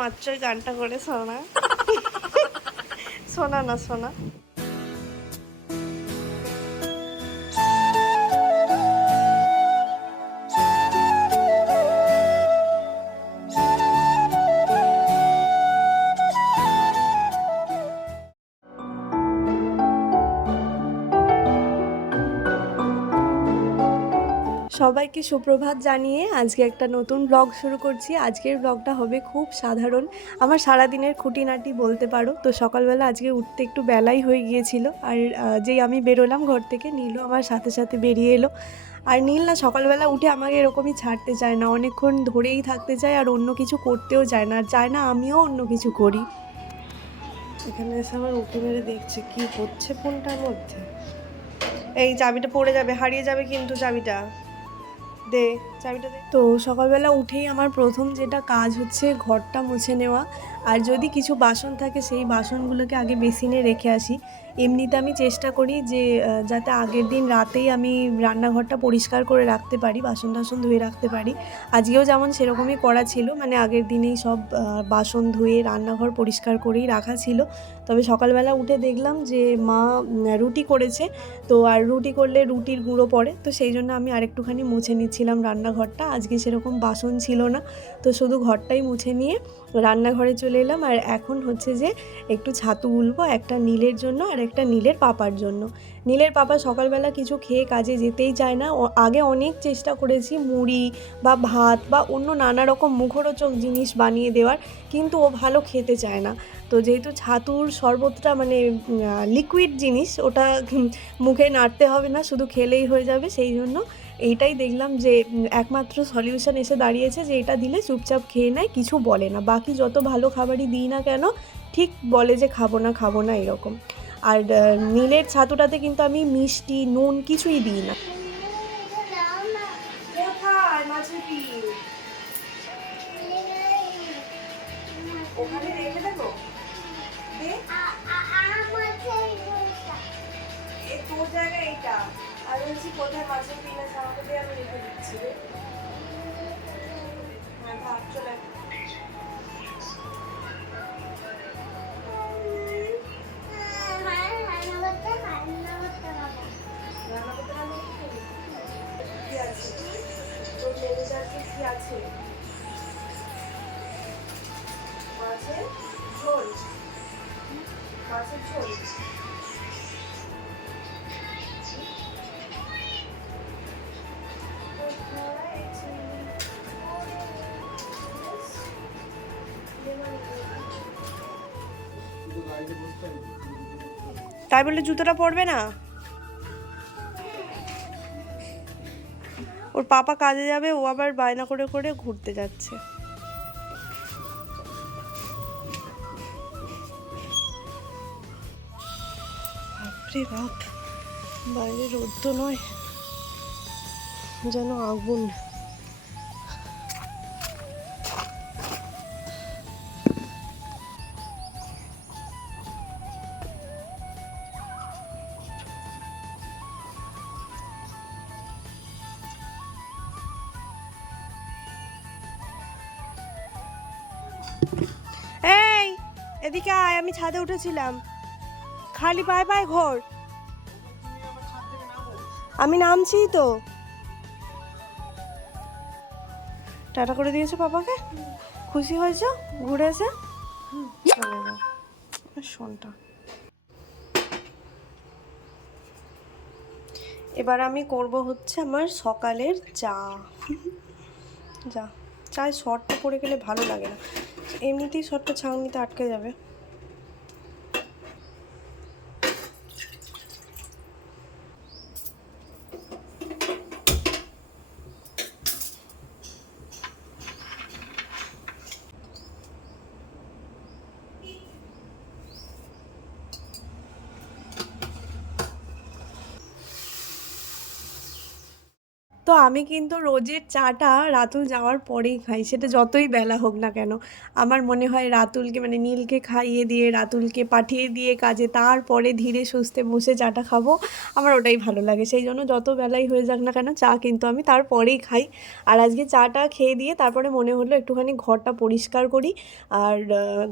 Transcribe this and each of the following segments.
মাত্রই গানটা করে শোনা। শোনা না শোনা। সবাইকে সুপ্রভাত জানিয়ে আজকে একটা নতুন ব্লগ শুরু করছি। আজকের ব্লগটা হবে খুব সাধারণ, আমার সারাদিনের খুঁটিনাটি বলতে পারো। তো সকালবেলা আজকে উঠতে একটু বেলাই হয়ে গিয়েছিল, আর যেই আমি বেরোলাম ঘর থেকে, নীলও আমার সাথে সাথে বেরিয়ে এলো। আর নীল না সকালবেলা উঠে আমাকে এরকমই ছাড়তে চায় না, অনেকক্ষণ ধরেই থাকতে চায়, আর অন্য কিছু করতেও চায় না, আর চায় না আমিও অন্য কিছু করি। এখানে এসে আমার উঠে মেরে দেখছে কি হচ্ছে ফোনটার মধ্যে। এই চাবিটা পড়ে যাবে, হারিয়ে যাবে কিন্তু চাবিটা। দে চাবিটা দে। তো সকালবেলা উঠেই আমার প্রথম যেটা কাজ হচ্ছে ঘরটা মুছে নেওয়া, আর যদি কিছু বাসন থাকে সেই বাসনগুলোকে আগে বেসিনে রেখে আসি। এমনিতে আমি চেষ্টা করি যে যাতে আগের দিন রাতেই আমি রান্নাঘরটা পরিষ্কার করে রাখতে পারি, বাসন টাসন ধুয়ে রাখতে পারি। আজকেও যেমন সেরকমই করা ছিল, মানে আগের দিনেই সব বাসন ধুয়ে রান্নাঘর পরিষ্কার করেই রাখা ছিল। তবে সকালবেলা উঠে দেখলাম যে মা রুটি করেছে, তো আর রুটি করলে রুটির গুঁড়ো পড়ে, তো সেই জন্য আমি আরেকটুখানি মুছে নিচ্ছিলাম রান্নাঘরটা। আজকে সেরকম বাসন ছিল না, তো শুধু ঘরটাই মুছে নিয়ে রান্নাঘরে চলে এলাম। আর এখন হচ্ছে যে একটু ছাতু গুলবো, একটা নীলের জন্য আর একটা নীলের পাপার জন্য। নীলের পাপা সকালবেলা কিছু খেয়ে কাজে যেতেই চায় না। আগে অনেক চেষ্টা করেছি মুড়ি বা ভাত বা অন্য নানা রকম মুখরোচক জিনিস বানিয়ে দেওয়ার, কিন্তু ও ভালো খেতে চায় না। তো যেহেতু ছাতুর শরবতটা মানে লিকুইড জিনিস, ওটা মুখে নাড়তে হবে না, শুধু খেলেই হয়ে যাবে, সেই জন্য এইটাই দেখলাম যে একমাত্র সলিউশন এসে দাঁড়িয়েছে, যে এটা দিলে চুপচাপ খেয়ে নেয়, কিছু বলে না। বাকি যত ভালো খাবারই দিই না কেন ঠিক বলে যে খাবো না এরকম। আর নীলের ছাতুটাতে কিন্তু আমি মিষ্টি নুন কিছুই দিই না। ওখানে রেখে দেবো, তোর জায়গা এইটা। আর বলছি কোথায় মাছের পিন আছে আমাকে দিয়ে, আমি রেখে দিচ্ছি রে। হ্যাঁ ভাব চলে রান্না করতে রান্না করতে কি আছে তোর মেনুতে, আজকে কি আছে? মাছের ঝোল, মাছের ঝোল। তাই বলে জুতোটা পরবে না? ওর পাপা কাজে যাবে, ও আবার বায়না করে করে ঘুরতে যাচ্ছে। বাপরে বাপ, বাইরে রোদ তো নয়, যেন আগুন। এই এদিকে আয়, আমি ছাদে উঠেছিলাম, খালি পায়ে পায়ে ঘর। আমি নামছি তো। টাটা করে দিয়েছো পাপাকে? খুশি হয়েছো ঘুরে এসে? শোনটা, এবার আমি করব হচ্ছে আমার সকালের চা। যা, চায় শর্টটা পড়ে গেলে ভালো লাগে না, এমনিতেই শর্টটা ছাউনিতে আটকে যাবে। তো আমি কিন্তু রোজের চাটা রাতুল যাওয়ার পরেই খাই, সেটা যতই বেলা হোক না কেন। আমার মনে হয় রাতুলকে মানে নীলকে খাইয়ে দিয়ে রাতুলকে পাঠিয়ে দিয়ে কাজে তারপরে ধীরে সুস্থে বসে চাটা খাবো, আমার ওটাই ভালো লাগে। সেই জন্য যত বেলাই হয়ে যাক না কেন চা কিন্তু আমি তারপরেই খাই। আর আজকে চাটা খেয়ে দিয়ে তারপরে মনে হলো একটুখানি ঘরটা পরিষ্কার করি। আর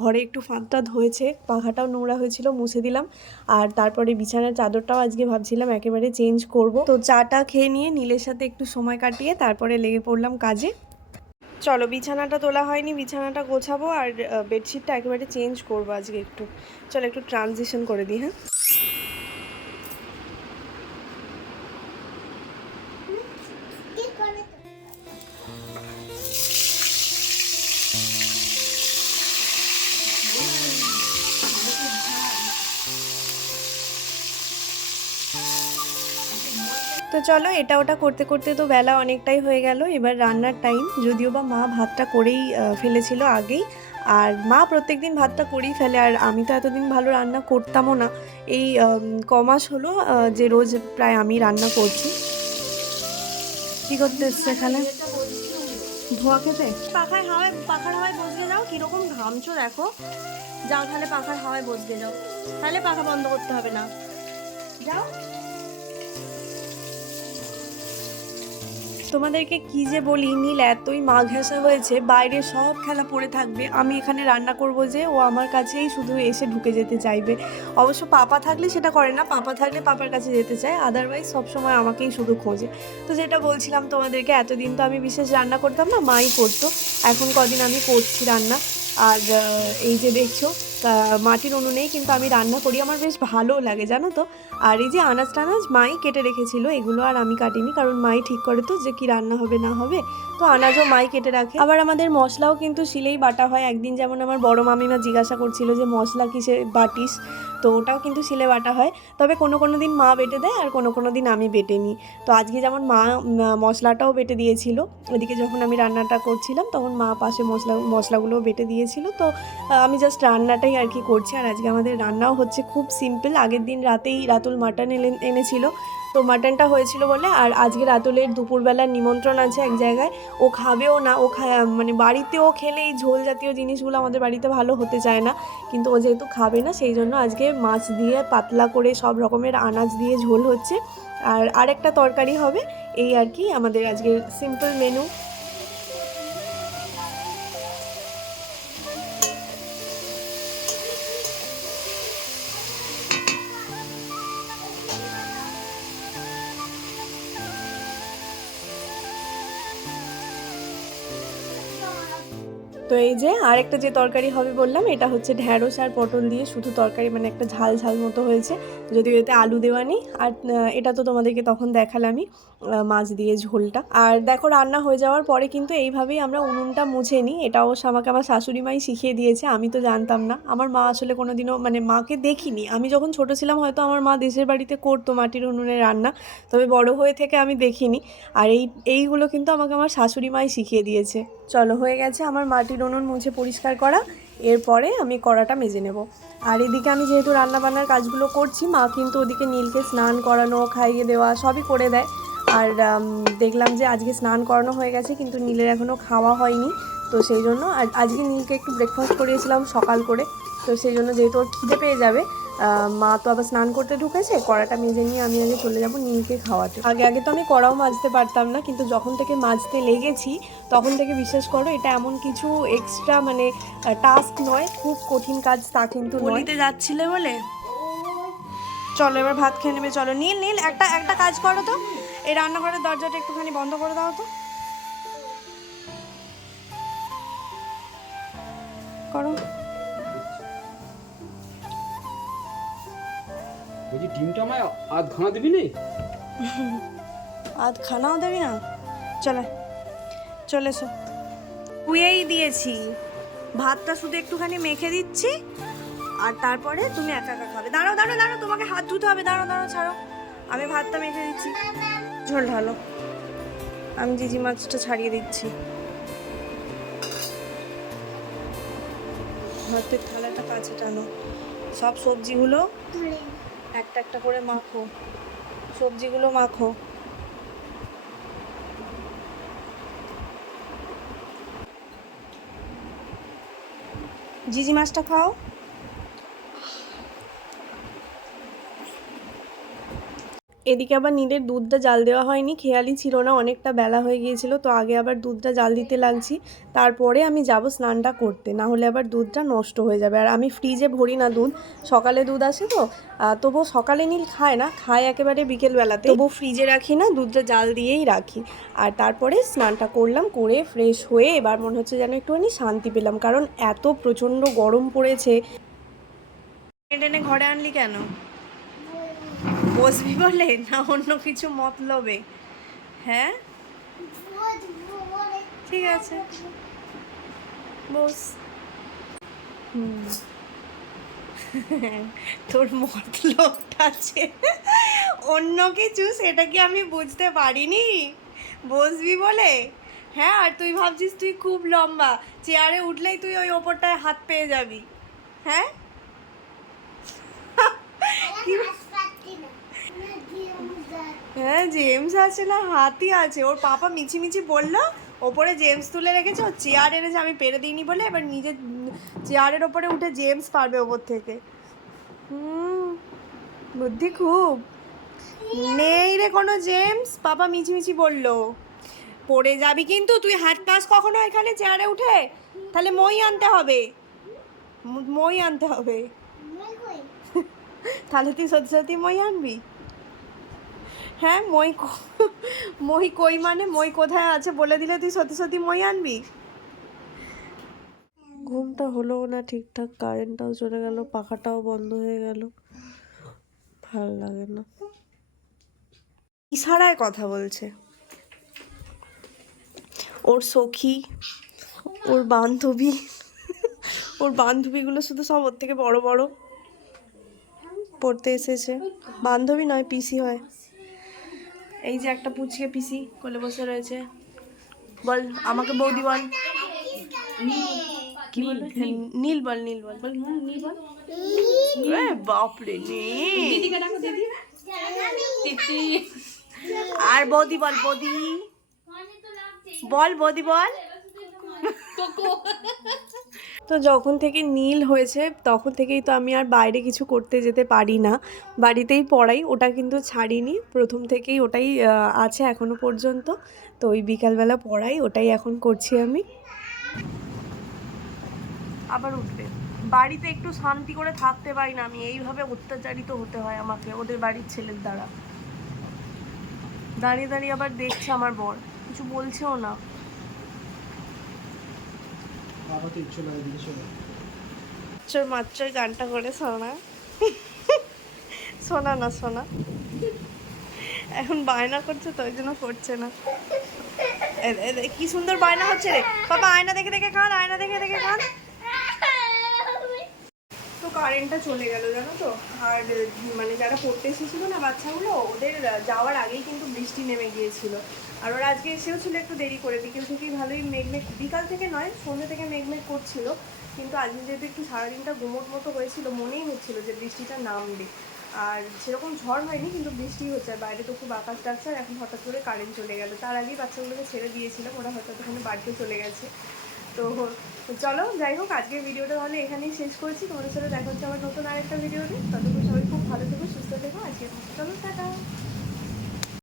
ঘরে একটু ফাঁদ টাদ হয়েছে, পাখাটাও নোংরা হয়েছিল, মুছে দিলাম। আর তারপরে বিছানার চাদরটাও আজকে ভাবছিলাম একেবারে চেঞ্জ করব। তো চাটা খেয়ে নিয়ে নীলের সাথে একটু সময় কাটিয়ে তারপরে লেগে পড়লাম কাজে। চলো, বিছানাটা তোলা হয়নি, বিছানাটা গোছাবো আর বেডশিটটা একেবারে চেঞ্জ করবো আজকে একটু। চলো একটু ট্রানজিশন করে দিই। হ্যাঁ, তো চলো এটা ওটা করতে করতে তো বেলা অনেকটাই হয়ে গেল। এবার রান্নার টাইম। যদিও বা মা ভাতটা করেই ফেলেছিল আগেই, আর মা প্রত্যেকদিন ভাতটা করেই ফেলে। আর আমি তো এতদিন ভালো রান্না করতামও না, এই কমাস হলো যে রোজ প্রায় আমি রান্না করছি। কি করতে এসছে এখানে? ধোয়া খেতে? পাখার হাওয়ায় বসতে যাও, কিরকম ঘামছো দেখো। যাও তাহলে পাখার হাওয়ায় বসতে যাও, তাহলে পাখা বন্ধ করতে হবে না, যাও। তোমাদেরকে কি যে বলি, নীল এতই মা ঘেঁষা হয়েছে, বাইরে সব খেলা পড়ে থাকবে, আমি এখানে রান্না করব যে ও আমার কাছেই শুধু এসে ঢুকে যেতে চাইবে। অবশ্য পাপা থাকলে সেটা করে না, পাপা থাকলে পাপার কাছে যেতে চায়, আদারওয়াইজ সবসময় আমাকেই শুধু খোঁজে। তো যেটা বলছিলাম তোমাদেরকে, এতদিন তো আমি বিশেষ রান্না করতাম না, মাই করতো। এখন কদিন আমি করছি রান্না। আর এই যে দেখছো মাটির উনুনেই কিন্তু আমি রান্না করি, আমার বেশ ভালো লাগে জানো তো। আর এই যে আনাজ টানাজ মাই কেটে রেখেছিল, এগুলো আর আমি কাটিনি, কারণ মাই ঠিক করে তো যে কি রান্না হবে না হবে। তো আনাজও মাই কেটে রাখে। আবার আমাদের মশলাও কিন্তু শিলেই বাটা হয়। একদিন যেমন আমার বড় মামিমা জিজ্ঞাসা করছিল যে মশলা কিসে বাটিস, তো ওটাও কিন্তু শিলে বাটা হয়। তবে কোনো কোনো দিন মা বেটে দেয় আর কোনো কোনো দিন আমি বেটে নিই। তো আজকে যেমন মা মশলাটাও বেটে দিয়েছিল, ওদিকে যখন আমি রান্নাটা করছিলাম তখন মা পাশে মশলাগুলোও বেটে দিয়েছিল। তো আমি জাস্ট রান্নাটাই আর কি করছি। আর আজকে আমাদের রান্নাও হচ্ছে খুব সিম্পল। আগের দিন রাতেই রাতুল মাটন এনেছিল, তো মাটনটা হয়েছিল বলে। আর আজকে রাতুলের দুপুরবেলার নিমন্ত্রণ আছে এক জায়গায়, ও খাবেও না, ও মানে বাড়িতে ও খেলে এই ঝোল জাতীয় জিনিসগুলো আমাদের বাড়িতে ভালো হতে চায় না, কিন্তু ও যেহেতু খাবে না সেই জন্য আজকে মাছ দিয়ে পাতলা করে সব রকমের আনাজ দিয়ে ঝোল হচ্ছে। আর আরেকটা তরকারি হবে, এই আর কি আমাদের আজকের সিম্পল মেনু। তো এই যে আরেকটা যে তরকারি হবে বললাম, এটা হচ্ছে ঢ্যাঁড়স আর পটল দিয়ে শুধু তরকারি, মানে একটা ঝাল ঝাল মতো হয়েছে, যদিও এতে আলু দেওয়া নেই। আর এটা তো তোমাদেরকে তখন দেখালামই, মাছ দিয়ে ঝোলটা। আর দেখো রান্না হয়ে যাওয়ার পরে কিন্তু এইভাবেই আমরা উনুনটা মুছে নিই। এটা অবশ্য আমাকে আমার শাশুড়ি মাই শিখিয়ে দিয়েছে, আমি তো জানতাম না। আমার মা আসলে কোনোদিনও মানে মাকে দেখিনি, আমি যখন ছোট ছিলাম হয়তো আমার মা দেশের বাড়িতে করতো মাটির উনুনে রান্না, তবে বড় হয়ে থেকে আমি দেখিনি। আর এইগুলো কিন্তু আমাকে আমার শাশুড়ি মাই শিখিয়ে দিয়েছে। চলো, হয়ে গেছে আমার মাটির উনুন মুছে পরিষ্কার করা, এরপরে আমি কড়াটা মেজে নেব। আর এদিকে আমি যেহেতু রান্নাবান্নার কাজগুলো করছি, মা কিন্তু ওদিকে নীলকে স্নান করানো খাইয়ে দেওয়া সবই করে দেয়। আর দেখলাম যে আজকে স্নান করানো হয়ে গেছে কিন্তু নীলের এখনও খাওয়া হয়নি। তো সেই জন্য আর আজকে নীলকে একটু ব্রেকফাস্ট করিয়েছিলাম সকাল করে। তো সেই জন্য যেহেতু ওর খিদে পেয়ে যাবে, মা তো আবার স্নান করতে ঢুকেছে, কড়াটা মেজে নিয়ে আমি আগে চলে যাব নীলকে খাওয়াতে। আগে আগে তো আমি কড়াও মাজতে পারতাম না, কিন্তু যখন থেকে মাজতে লেগেছি তখন থেকে বিশ্বাস করো এটা এমন কিছু এক্সট্রা মানে টাস্ক নয়, খুব কঠিন কাজ তা কিন্তু নয়। বলিতে যাচ্ছিলে বলে চলো এবার ভাত খেয়ে নেবে। চলো নীল নীল একটা একটা কাজ করো তো, এই রান্নাঘরের দরজাটা একটুখানি বন্ধ করে দাও তো, করো। বলছি ডিমটা আমায় আধ খানা দিবি নি? আধ খানাও দেবি না? চলে চলে এসো। ধুয়েই দিয়েছি, ভাতটা শুধু একটুখানি মেখে দিচ্ছি, আর তারপরে তুমি একা একা খাবে। দাঁড়াও দাঁড়াও দাঁড়াও, তোমাকে হাত ধুতে হবে, দাঁড়াও দাঁড়াও, ছাড়ো, আমি ভাতটা মেখে দিচ্ছি। ঝোল ঢালো, আমি জিজি মাছটা ছাড়িয়ে দিচ্ছি। ভাতের থালাটা কাছে টানো, সব সবজিগুলো একটা একটা করে মাখো, সবজিগুলো মাখো। জিজি মাছটা খাও। এদিকে আবার নীলের দুধটা জাল দেওয়া হয়নি, খেয়ালই ছিল না, অনেকটা বেলা হয়ে গিয়েছিল, তো আগে আবার দুধটা জাল দিতে লাগছি, তারপরে আমি যাব স্নানটা করতে, না হলে আবার দুধটা নষ্ট হয়ে যাবে। আর আমি ফ্রিজে ভরি না দুধ, সকালে দুধ আসে তো, তবুও সকালে নীল খায় না, খায় একেবারে বিকেলবেলাতে, তবুও ফ্রিজে রাখি না, দুধটা জাল দিয়েই রাখি। আর তারপরে স্নানটা করলাম, করে ফ্রেশ হয়ে এবার মনে হচ্ছে যেন একটুখানি শান্তি পেলাম, কারণ এত প্রচণ্ড গরম পড়েছে। টেনে ঘরে আনলি কেন? বসবি বলে না অন্য কিছু মতলবে? হ্যাঁ ঠিক আছে, বস। হুম তোর মতলবটা আছে অন্য কিছু, সেটা কি আমি বুঝতে পারিনি? বসবি বলে? হ্যাঁ, আর তুই ভাবছিস তুই খুব লম্বা, চেয়ারে উঠলেই তুই ওই ওপরটায় হাত পেয়ে যাবি। হ্যাঁ কি? হ্যাঁ জেমস আছে না হাতি আছে, ওর পাপা মিছিমিছি বললো ওপরে জেমস তুলে রেখেছে, ও চেয়ার এনেছে, আমি পেরে দিইনি বলে এবার নিজে চেয়ারের ওপরে উঠে জেমস পারবে ওপর থেকে। বুদ্ধি খুব। নেই রে কোনো জেমস, পাপা মিছিমিছি বললো। পড়ে যাবি কিন্তু, তুই হাত পাস কখনো এখানে চেয়ারে উঠে, তাহলে মই আনতে হবে, মই আনতে হবে। তাহলে তুই সত্যি সত্যি মই আনবি? হ্যাঁ মই কই মানে মই কোথায় আছে বলে দিলে তুই সত্যি সত্যি মই আনবি? ঘুমটা হলো না ঠিকঠাক, কারেন্টটাও চলে গেল, পাখাটাও বন্ধ হয়ে গেল, ভালো লাগে না। ইশারায় কথা বলছে, ওর সখী, ওর বান্ধবী, ওর বান্ধবীগুলো শুধু সব ওর থেকে বড় বড় পড়তে এসেছে। বান্ধবী নয়, পিসি হয়। এই যে একটা পুচকে পিসি কোলে বসে রয়েছে। বল আমাকে বৌদি বল। কি বল? নীল বল, নীল বল, বল নীল বল। এ বাপরে নীল। আর বৌদি বল, বৌদি বল, বৌদি বল। তো যখন থেকে নীল হয়েছে তখন থেকেই তো আমি আর বাইরে কিছু করতে যেতে পারি না, বাড়িতেই পড়াই, ওটা কিন্তু ছাড়িনি, প্রথম থেকেই ওটাই আছে এখনো পর্যন্ত। তো ওই বিকালবেলা পড়াই, ওটাই এখন করছি আমি। আবার উঠবে, বাড়িতে একটু শান্তি করে থাকতে পারি না আমি, এইভাবে অত্যাচারিত হতে হয় আমাকে ওদের বাড়ির ছেলের দ্বারা। দাঁড়িয়ে দাঁড়িয়ে আবার দেখছে আমার বর, কিছু বলছেও না। মাত্রই গানটা করে শোনা, শোনা না শোনা, এখন বায়না করছে তো ওই জন্য করছে না। কি সুন্দর বায়না হচ্ছে রে বাবা, আয়না দেখে দেখে খান, আয়না দেখে দেখে খান। তো কারেন্টটা চলে গেল জানো তো, আর মানে যারা পড়তে এসেছিলো না বাচ্চাগুলো, ওদের যাওয়ার আগেই কিন্তু বৃষ্টি নেমে গিয়েছিল। আর ওরা আজকে এসেও ছিল একটু দেরি করে, বিকেল থেকেই ভালোই মেঘমেঘ, বিকাল থেকে নয় সন্ধ্যে থেকে মেঘমেঘ করছিল, কিন্তু আজকে যেহেতু একটু সারাদিনটা গুমোট মতো হয়েছিল, মনেই হচ্ছিল যে বৃষ্টিটা নামবে। আর সেরকম ঝড় হয়নি কিন্তু বৃষ্টি হচ্ছে, আর বাইরে তো খুব আকাশ ডাকছে, আর এখন হঠাৎ করে কারেন্ট চলে গেল। তার আগেই বাচ্চাগুলোকে ছেড়ে দিয়েছিলাম, ওরা হয়তো ওখানে বাড়িতে চলে গেছে। তো চলো যাই হোক, আজকের ভিডিওটা তাহলে এখানেই শেষ করছি, তোমাদের সাথে দেখা হচ্ছে আবার নতুন আরেকটা ভিডিওতে। ততক্ষণ সবাই খুব ভালো থেকো, সুস্থ থেকো, আজকে চলো টাটা।